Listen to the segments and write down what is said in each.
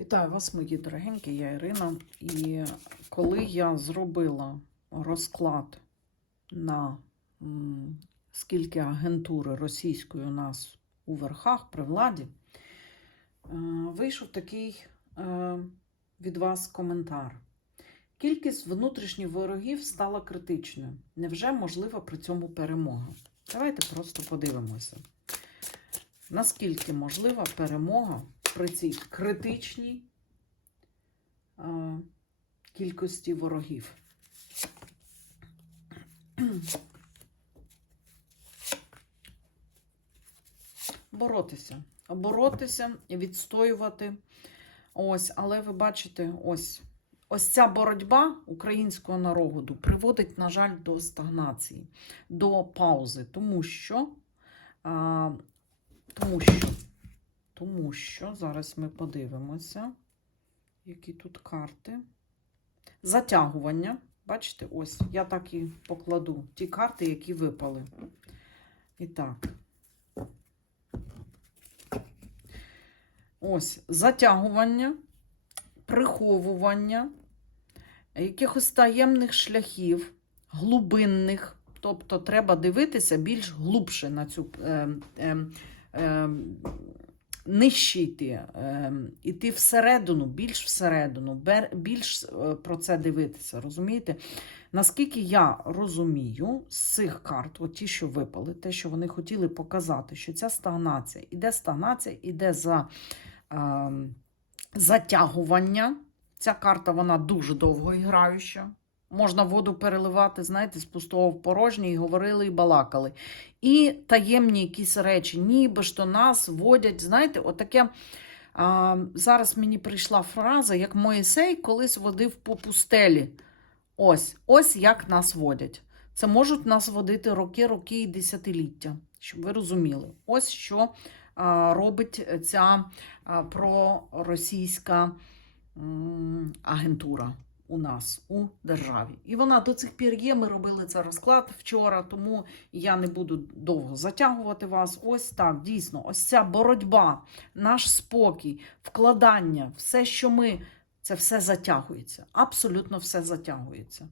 Вітаю вас, мої дорогенькі, я Ірина. І коли я зробила розклад на скільки агентури російської у нас у верхах при владі, е, вийшов такий е, від вас коментар. Кількість внутрішніх ворогів стала критичною. Невже можлива при цьому перемога? Давайте просто подивимося. Наскільки можлива перемога при цій критичній е, кількості ворогів? Боротися. Боротися відстоювати. Ось, але ви бачите, ось. Ось ця боротьба українського народу приводить, на жаль, до стагнації, до паузи, тому що, а, тому що, тому що, зараз ми подивимося, які тут карти. Затягування. Бачите, ось, я так і покладу ті карти, які випали. І так. Ось затягування, приховування якихось таємних шляхів, глибинних. Тобто треба дивитися більш глубше на цю е, е, е, нижче йти, е, іти всередину, більш всередину, більш е, про це дивитися. Розумієте? Наскільки я розумію з цих карт, от ті, що випали, те, що вони хотіли показати, що ця стагнація, іде стагнація, іде за е, затягування. Ця карта вона дуже довго граюча. Можна воду переливати, знаєте, з пустого в порожнє, і говорили, і балакали. І таємні якісь речі, ніби то нас водять. Знаєте, отаке. А, зараз мені прийшла фраза, як Моїсей колись водив по пустелі. Ось, ось як нас водять. Це можуть нас водити роки, роки і десятиліття, щоб ви розуміли. Ось що а, робить ця проросійська агентура у нас у державі. І вона до цих пір є. Ми робили це розклад вчора, тому я не буду довго затягувати вас. Ось так, дійсно, ось ця боротьба, наш спокій, вкладання, все, що ми, це все затягується. Абсолютно все затягується.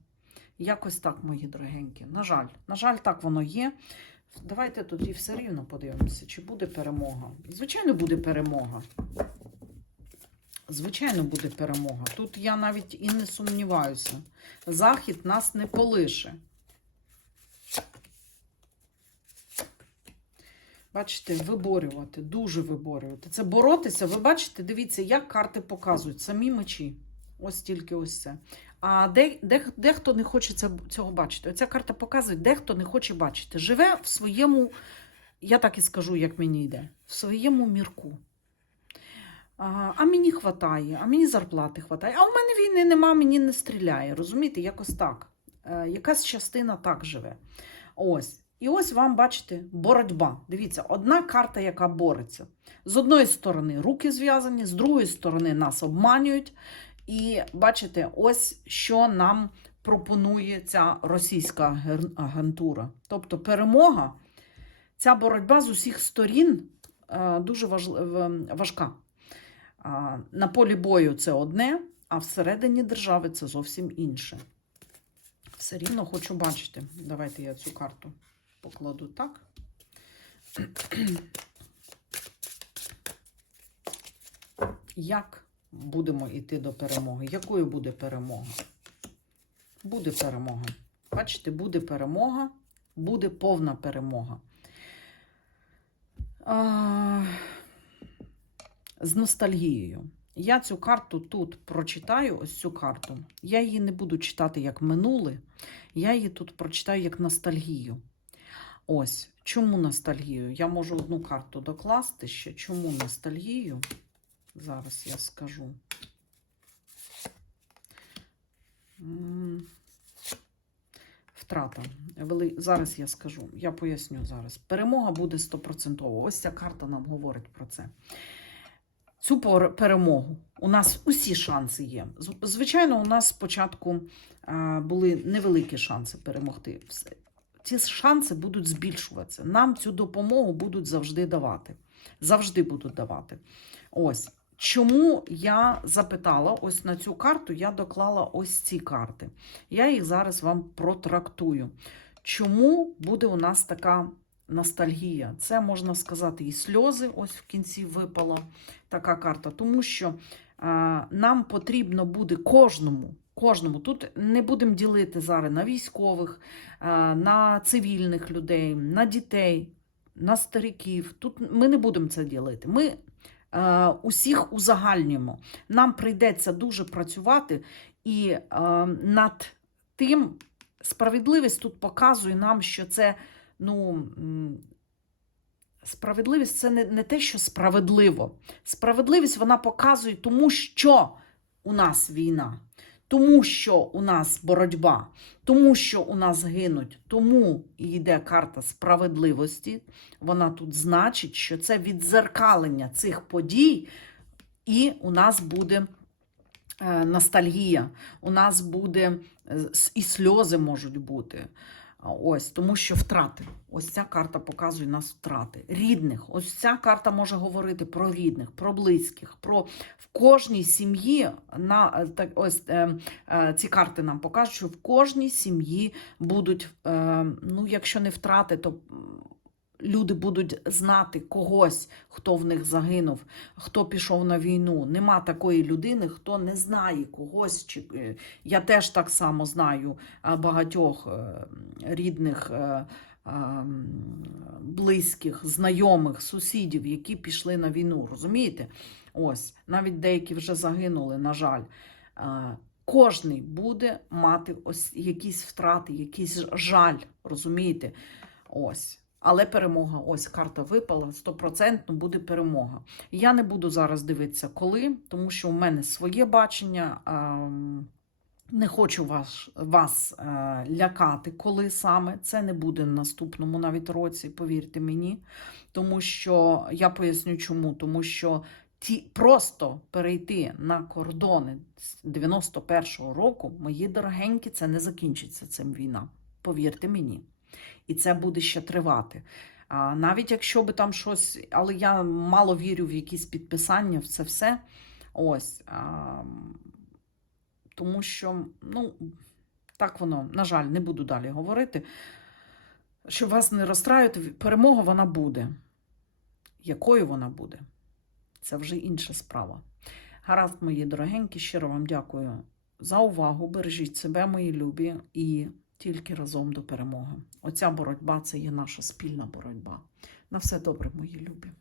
Якось так, мої дорогенькі. На жаль, на жаль, так воно є. Давайте тоді все рівно подивимося, чи буде перемога. Звичайно, буде перемога. Звичайно, буде перемога. Тут я навіть і не сумніваюся. Захід нас не полише. Бачите, виборювати, дуже виборювати. Це боротися, ви бачите, дивіться, як карти показують, самі мечі. Ось тільки ось це. А де, де, дехто не хоче цього бачити. Оця карта показує, дехто не хоче бачити. Живе в своєму, я так і скажу, як мені йде, в своєму мірку. А, мені хватає, а мені зарплати хватає. А в мене війни нема, мені не стріляє. Розумієте, якось так. Е, якась частина так живе. Ось. І ось вам, бачите, боротьба. Дивіться, одна карта, яка бореться. З одної сторони руки зв'язані, з другої сторони нас обманюють. І бачите, ось що нам пропонує ця російська агентура. Тобто перемога, ця боротьба з усіх сторін е, дуже важка. На полі бою це одне, а всередині держави це зовсім інше. Все рівно хочу бачити. Давайте я цю карту покладу так. Як будемо йти до перемоги? Якою буде перемога? Буде перемога. Бачите, буде перемога, буде повна перемога. А з ностальгією. Я цю карту тут прочитаю, ось цю карту. Я її не буду читати як минуле, я її тут прочитаю як ностальгію. Ось, чому ностальгію? Я можу одну карту докласти ще. Чому ностальгію? Зараз я скажу. Втрата. Зараз я скажу, я поясню зараз. Перемога буде стопроцентово. Ось ця карта нам говорить про це цю перемогу. У нас усі шанси є. Звичайно, у нас спочатку були невеликі шанси перемогти. Ці шанси будуть збільшуватися. Нам цю допомогу будуть завжди давати. Завжди будуть давати. Ось. чому я запитала ось на цю карту, я доклала ось ці карти. Я їх зараз вам протрактую. Чому буде у нас така ностальгія? Це можна сказати і сльози, ось в кінці випала така карта, тому що а, нам потрібно буде кожному. Кожному тут не будемо ділити зараз на військових, на цивільних людей, на дітей, на стариків. Тут ми не будемо це ділити. Ми е, усіх узагальнюємо. Нам прийдеться дуже працювати і е, над тим, справедливість тут показує нам, що це ну. Справедливість це не, не те, що справедливо. Справедливість вона показує тому, що у нас війна, тому що у нас боротьба, тому що у нас гинуть, тому йде карта справедливості. Вона тут значить, що це відзеркалення цих подій, і у нас буде е, ностальгія, у нас буде е, і сльози можуть бути. Ось, тому що втрати. Ось ця карта показує нас втрати. Рідних. Ось ця карта може говорити про рідних, про близьких, про в кожній сім'ї на е, так ось е, е, ці карти нам покажуть, що в кожній сім'ї будуть, е, ну, якщо не втрати, то люди будуть знати когось, хто в них загинув, хто пішов на війну. Нема такої людини, хто не знає когось. Чи е, я теж так само знаю е, багатьох е, рідних. Близьких, знайомих, сусідів, які пішли на війну, розумієте? Ось, навіть деякі вже загинули, на жаль. Кожний буде мати ось якісь втрати, якийсь жаль, розумієте? Ось. Але перемога, ось карта випала, стопроцентно буде перемога. Я не буду зараз дивитися, коли, тому що у мене своє бачення. ем, Не хочу вас, вас е, лякати, коли саме. Це не буде в наступному навіть році, повірте мені. Тому що я поясню чому. Тому що ті, просто перейти на кордони з 91-го року, мої дорогенькі, це не закінчиться цим війна. Повірте мені. І це буде ще тривати. А, навіть якщо би там щось, але я мало вірю в якісь підписання в це все. Ось. А, тому що, ну, так воно, на жаль, не буду далі говорити. Щоб вас не розстраювати, перемога вона буде. Якою вона буде? Це вже інша справа. Гаразд, мої дорогенькі, щиро вам дякую за увагу. Бережіть себе, мої любі, і тільки разом до перемоги. Оця боротьба це є наша спільна боротьба. На все добре, мої любі.